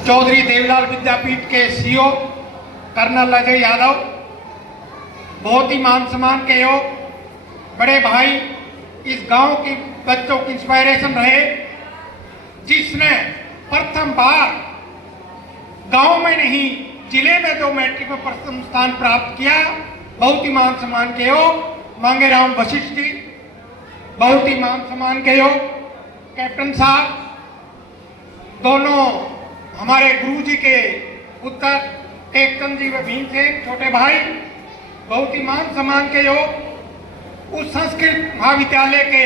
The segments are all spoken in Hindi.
चौधरी देवलाल विद्यापीठ के सीईओ कर्नल अजय यादव, बहुत ही मान सम्मान के योग बड़े भाई, इस गांव के बच्चों की इंस्पायरेशन रहे, जिसने प्रथम बार गांव में नहीं जिले में जो मैट्रिक में प्रथम स्थान प्राप्त किया, बहुत ही मान सम्मान के योग मांगेराम वशिष्ठ जी, बहुत ही मान सम्मान के योग कैप्टन साहब, दोनों हमारे गुरु जी के उत्तर टेकचंद जी व भीमसेन छोटे भाई, बहुत ही मान सम्मान के योग उस संस्कृत महाविद्यालय के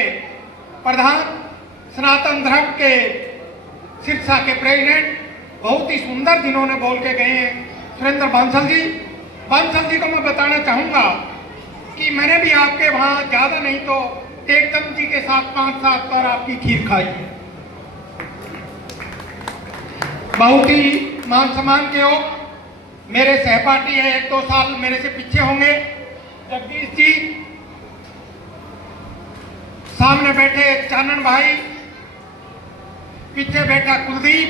प्रधान, सनातन धर्म के शिक्षा के प्रेसिडेंट, बहुत ही सुंदर जिन्होंने बोल के गए हैं सुरेंद्र बांसल जी। बांसल जी को मैं बताना चाहूंगा कि मैंने भी आपके वहां ज्यादा नहीं तो टेकचंद जी के साथ 5-7 बार आपकी खीर खाई है। बहुत ही मान सम्मान के हो, मेरे सहपाठी है, 1-2 साल मेरे से पीछे होंगे, जगदीश जी, सामने बैठे चानन भाई, पीछे बैठा कुलदीप,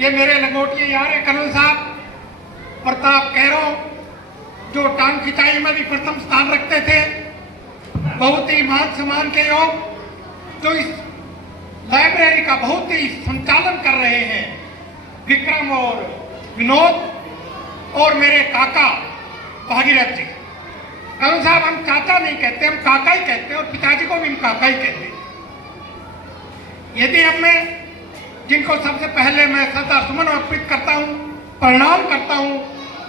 ये मेरे लंगोटिए यार है कर्नल साहब, प्रताप कैरो जो टांग खिंचाई में भी प्रथम स्थान रखते थे, बहुत ही मान सम्मान के योग जो इस लाइब्रेरी का बहुत ही संचालन कर रहे हैं, विक्रम और विनोद, और मेरे काका भागीरथ जी। कर्नल साहब, हम चाचा नहीं कहते, हम काका ही कहते हैं, और पिताजी को भी हम काका ही कहते हैं। यदि अब मैं जिनको सबसे पहले मैं श्रद्धा सुमन अर्पित करता हूँ, प्रणाम करता हूँ,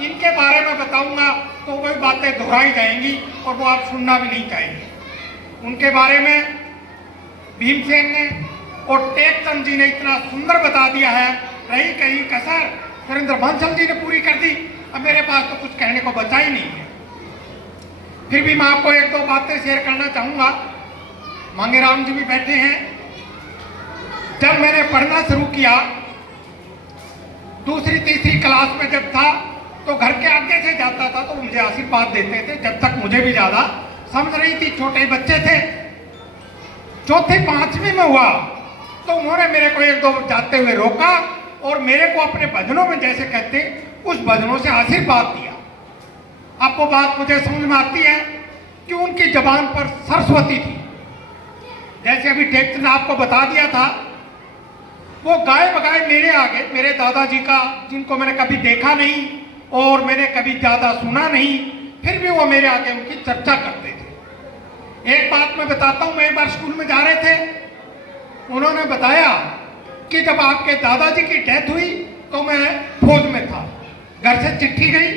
इनके बारे में बताऊंगा तो वही बातें दोहराई जाएंगी और वो आप सुनना भी नहीं चाहेंगे। उनके बारे में भीमसेन ने और टेकचंद जी ने इतना सुंदर बता दिया है, रही कहीं कसर सुरेंद्र बांसल जी ने पूरी कर दी। अब मेरे पास तो कुछ कहने को बचा ही नहीं है, फिर भी मैं आपको 1-2 बातें शेयर करना चाहूंगा। मांगेराम जी भी बैठे हैं। जब मैंने पढ़ना शुरू किया, 2री-3री क्लास में जब था, तो घर के आगे से जाता था तो मुझे आशीर्वाद देते थे, जब तक मुझे भी ज्यादा समझ रही थी, छोटे बच्चे थे। 4th-5वीं में हुआ तो उन्होंने मेरे को 1-2 जाते हुए रोका और मेरे को अपने भजनों में जैसे कहते उस भजनों से आशीर्वाद दिया। आपको बात मुझे समझ में आती है कि उनकी जबान पर सरस्वती थी। जैसे अभी टेकचंद ने आपको बता दिया था, वो गाय बगाए मेरे आगे, मेरे दादाजी का, जिनको मैंने कभी देखा नहीं और मैंने कभी ज्यादा सुना नहीं, फिर भी वो मेरे आगे उनकी चर्चा करते थे। एक बात मैं बताता हूं, मैं एक बार स्कूल में जा रहे थे, उन्होंने बताया कि जब आपके दादाजी की डेथ हुई तो मैं फौज में था, घर से चिट्ठी गई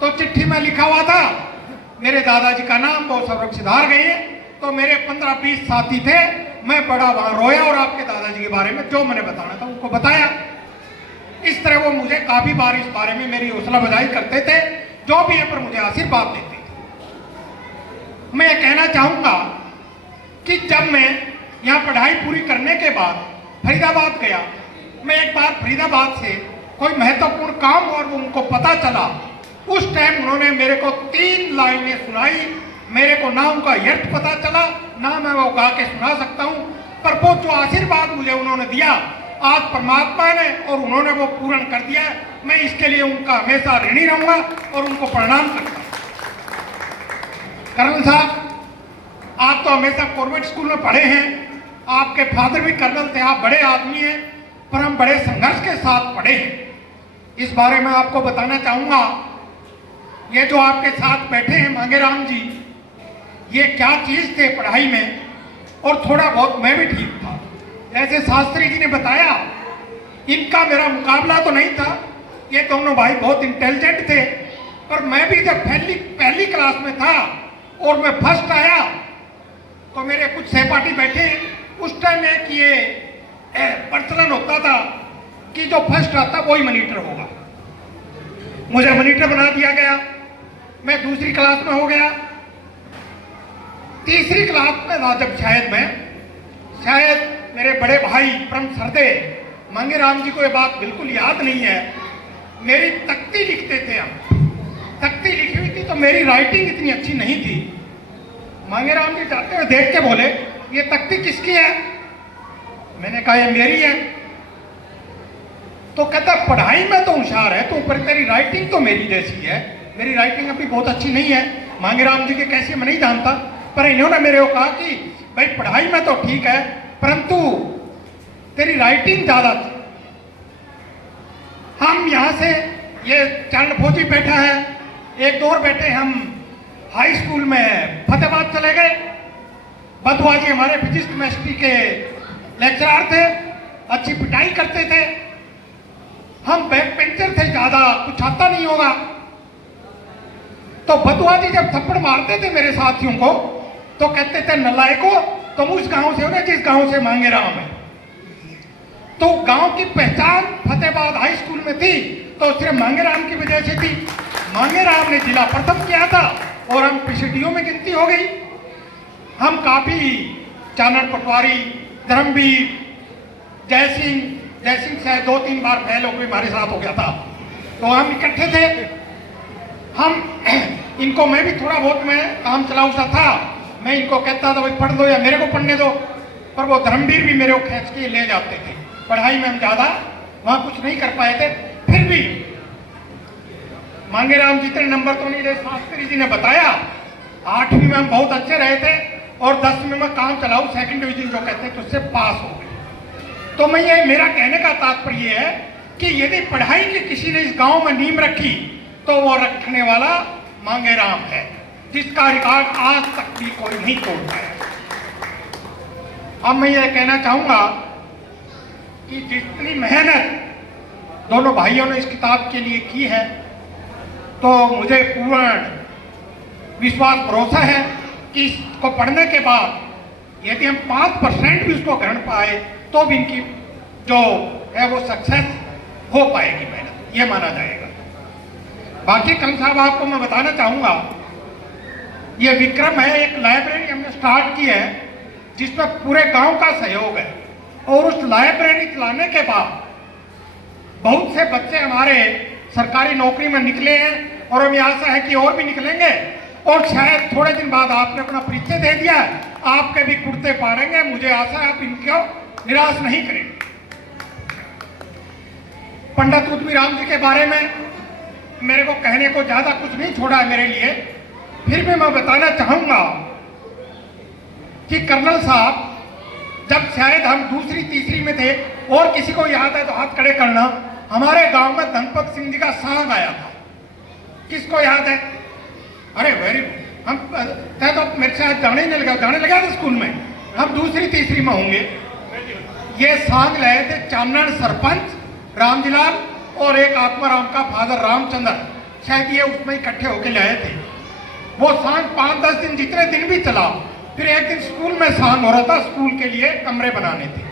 तो चिट्ठी में लिखा हुआ था मेरे दादाजी का नाम, वो सब सिधार गए, तो मेरे 15-20 साथी थे, मैं बड़ा वहां रोया और आपके दादाजी के बारे में जो मैंने बताना था उनको बताया। इस तरह वो मुझे काफी बार इस बारे में मेरी हौसला अफजाई करते थे, जो भी है पर मुझे आशीर्वाद देते थे। मैं ये कहना चाहूंगा कि जब मैं यहाँ पढ़ाई पूरी करने के बाद फरीदाबाद गया, मैं एक बार फरीदाबाद से कोई महत्वपूर्ण काम और उनको पता चला, उस टाइम उन्होंने मेरे को 3 लाइनें सुनाई। मेरे को ना उनका अर्थ पता चला, ना मैं वो गा के सुना सकता हूँ, पर वो जो आशीर्वाद मुझे उन्होंने दिया, आज परमात्मा ने और उन्होंने वो पूर्ण कर दिया। मैं इसके लिए उनका हमेशा ऋणी रहूंगा और उनको प्रणाम करता हूँ। कर्नल साहब, आप तो हमेशा कॉर्बेट स्कूल में पढ़े हैं, आपके फादर भी कर्नल थे, आप बड़े आदमी हैं, पर हम बड़े संघर्ष के साथ पढ़े हैं। इस बारे में आपको बताना चाहूंगा, ये जो आपके साथ बैठे हैं मांगेराम जी, ये क्या चीज थे पढ़ाई में, और थोड़ा बहुत मैं भी ठीक था। जैसे शास्त्री जी ने बताया, इनका मेरा मुकाबला तो नहीं था, ये दोनों भाई बहुत इंटेलिजेंट थे, पर मैं भी जब पहली क्लास में था और मैं फर्स्ट आया तो मेरे कुछ सहपाठी बैठे, उस टाइम एक ये प्रचलन होता था कि जो फर्स्ट आता वही मॉनिटर होगा। मुझे मॉनिटर बना दिया गया, मैं 2री क्लास में हो गया। 3री क्लास में था जब शायद मेरे बड़े भाई परम श्रद्धे मांगेराम जी को ये बात बिल्कुल याद नहीं है, मेरी तख्ती लिखते थे हम, तख्ती लिखी हुई थी तो मेरी राइटिंग इतनी अच्छी नहीं थी। मांगेराम जी जाते हुए देख के बोले, ये तख्ती किसकी है? मैंने कहा ये मेरी है। तो कहता पढ़ाई में तो होशियार है तो, पर तेरी राइटिंग तो मेरी जैसी है। मेरी राइटिंग अभी बहुत अच्छी नहीं है, मांगेराम जी के कैसे मैं नहीं जानता, पर इन्होंने मेरे को कहा कि भाई पढ़ाई में तो ठीक है परंतु तेरी राइटिंग ज्यादा थी। हम यहाँ से ये चरण फौजी बैठा है, एक दो और बैठे, हम हाई स्कूल में फतेहाबाद चले गए। बदुआ जी हमारे फिजिक्स केमिस्ट्री के लेक्चरर थे, अच्छी पिटाई करते थे। हम बैक पेंचर थे, ज्यादा कुछ आता नहीं होगा। तो बदुआ जी जब थप्पड़ मारते थे मेरे साथियों को तो कहते थे नलायको तुम उस गांव से हो ना जिस गांव से मांगेराम है। तो गांव की पहचान फतेहाबाद हाई स्कूल में थी तो सिर्फ मांगेराम की वजह से थी। मांगेराम ने जिला प्रथम किया था और हम पीसीडीओ में गिनती हो गई। हम काफी चानन पटवारी, धर्मवीर, जयसिंह शायद 2-3 बार फेल हो गए, हमारे साथ हो गया था। तो हम इकट्ठे थे। हम इनको मैं भी थोड़ा बहुत मैं काम चलाऊ सा था, मैं इनको कहता था भाई पढ़ दो या मेरे को पढ़ने दो, पर वो धर्मवीर भी मेरे को खींच के ले जाते थे। पढ़ाई में हम ज्यादा वहां कुछ नहीं कर पाए थे। फिर भी मांगेराम जितने नंबर तो नहीं रहे, शास्त्री जी ने बताया 8वीं में हम बहुत अच्छे रहे थे और 10वीं में काम चलाऊ सेकंड डिवीजन जो कहते हैं तो उससे पास हो गए। तो मैं ये मेरा कहने का तात्पर्य है कि यदि पढ़ाई की किसी ने इस गांव में नींव रखी तो वो रखने वाला मांगेराम है, जिसका रिकॉर्ड आज तक भी कोई नहीं तोड़ पाया। अब मैं ये कहना चाहूंगा कि जितनी मेहनत दोनों भाइयों ने इस किताब के लिए की है तो मुझे पूर्ण विश्वास भरोसा है कि इसको पढ़ने के बाद यदि हम 5% भी उसको ग्रहण पाए तो भी इनकी जो है वो सक्सेस हो पाएगी, मेहनत ये माना जाएगा। बाकी कल साहब आपको मैं बताना चाहूंगा, ये विक्रम है, एक लाइब्रेरी हमने स्टार्ट की है जिसमें पूरे गांव का सहयोग है और उस लाइब्रेरी चलाने के बाद बहुत से बच्चे हमारे सरकारी नौकरी में निकले हैं और हमें आशा है कि और भी निकलेंगे और शायद थोड़े दिन बाद आपने अपना परिचय दे दिया, आपके भी कुर्ते पाड़ेंगे। मुझे आशा है आप इनको निराश नहीं करेंगे। पंडित उद्मीराम जी के बारे में मेरे को कहने को ज्यादा कुछ नहीं छोड़ा है मेरे लिए, फिर भी मैं बताना चाहूंगा कि कर्नल साहब जब शायद हम दूसरी तीसरी में थे और किसी को याद है तो हाथ खड़े करना, हमारे गांव में धनपत सिंह जी का सांग आया था। किसको याद है? अरे वेरी गुड। हम तो मेरे साथ जाने लगा था स्कूल में, हम दूसरी तीसरी में होंगे। ये सांग लाए थे चांदन सरपंच रामजीलाल और एक आत्माराम का फादर रामचंद्र, शायद ये उसमें इकट्ठे होके लाए थे। वो सांग 5-10 दिन जितने दिन भी चला। फिर एक दिन स्कूल में सांग हो रहा था, स्कूल के लिए कमरे बनाने थे,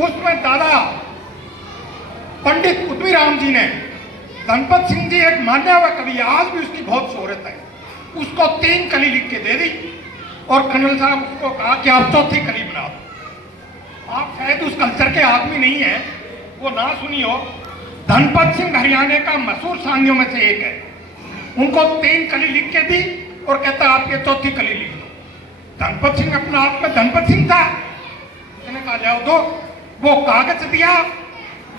उसमें दादा पंडित उद्मीराम जी ने धनपत सिंह जी एक मान्या हुआ कवि, आज भी उसकी बहुत शोहरत है, उसको 3 कली लिख के दे दी और कर्नल साहब उसको कहा कि आप 4थी कली बना दो। आप शायद उस कल्चर के आदमी नहीं है, वो ना सुनी हो। धनपत सिंह हरियाणा का मशहूर सांगियों में से एक है। उनको 3 कली लिख के दी और कहता आप ये 4थी कली लिख दो। धनपत सिंह अपना आप में धनपत सिंह था, उसने कहा जाओ दो। वो कागज दिया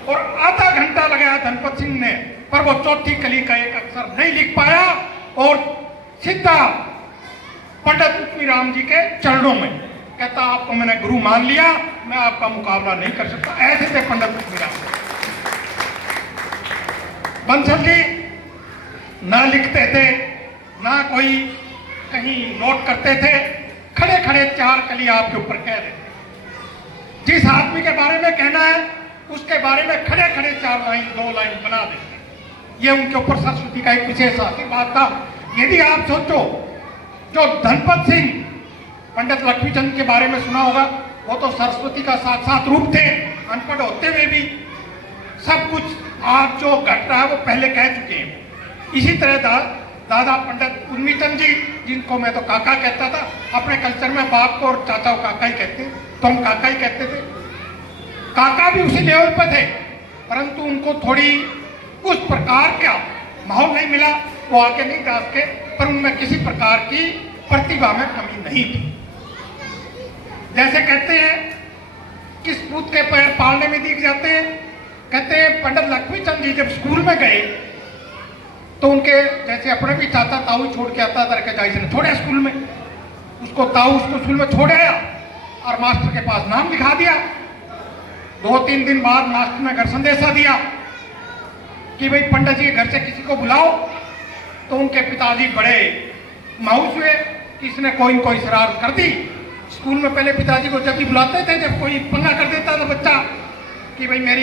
और आधा घंटा लगाया धनपत सिंह ने, पर वो 4थी कली का एक अक्षर नहीं लिख पाया और सीधा पंडित उद्मीराम जी के चरणों में कहता आपको मैंने गुरु मान लिया, मैं आपका मुकाबला नहीं कर सकता। ऐसे थे पंडित उद्मीराम। बंसल जी ना लिखते थे ना कोई कहीं नोट करते थे, खड़े खड़े 4 कली आपके ऊपर कह देते। जिस आदमी के बारे में कहना है उसके बारे में खड़े खड़े 4 लाइन 2 लाइन बना देते। ये उनके ऊपर सरस्वती का एक विशेष आशीर्वाद था। यदि आप सोचो जो धनपत सिंह पंडित लक्ष्मीचंद के बारे में सुना होगा, वो तो सरस्वती का साक्षात रूप थे, अनपढ़ होते हुए भी सब कुछ आज जो घट रहा है वो पहले कह चुके हैं। इसी तरह दादा पंडित उर्मीचंद जी, जिनको मैं तो काका कहता था, अपने कल्चर में बाप को और चाचा को काका ही कहते, तो हम काका ही कहते थे। काका भी उसी लेवल पर थे, परंतु उनको थोड़ी उस प्रकार का माहौल नहीं मिला, वो आगे नहीं जा सके, पर उनमें किसी प्रकार की प्रतिभा में कमी नहीं थी। जैसे कहते हैं किस पूत के पैर पालने में दिख जाते हैं, कहते हैं पंडित लक्ष्मी चंद जी जब स्कूल में गए तो उनके जैसे अपने भी चाचा ताऊ छोड़ के आता था कि इसने छोड़ा स्कूल में, उसको ताऊ उसको स्कूल में छोड़ आया और मास्टर के पास नाम लिखा दिया। 2-3 दिन बाद मास्टर ने घर संदेशा दिया कि भाई पंडित जी के घर से किसी को बुलाओ। तो उनके पिताजी बड़े मायूस हुए कि इसने कोई न कोई शरारत कर दी। स्कूल में पहले पिताजी को जब भी बुलाते थे, जब कोई पंगा कर देता था बच्चा कि भाई मेरी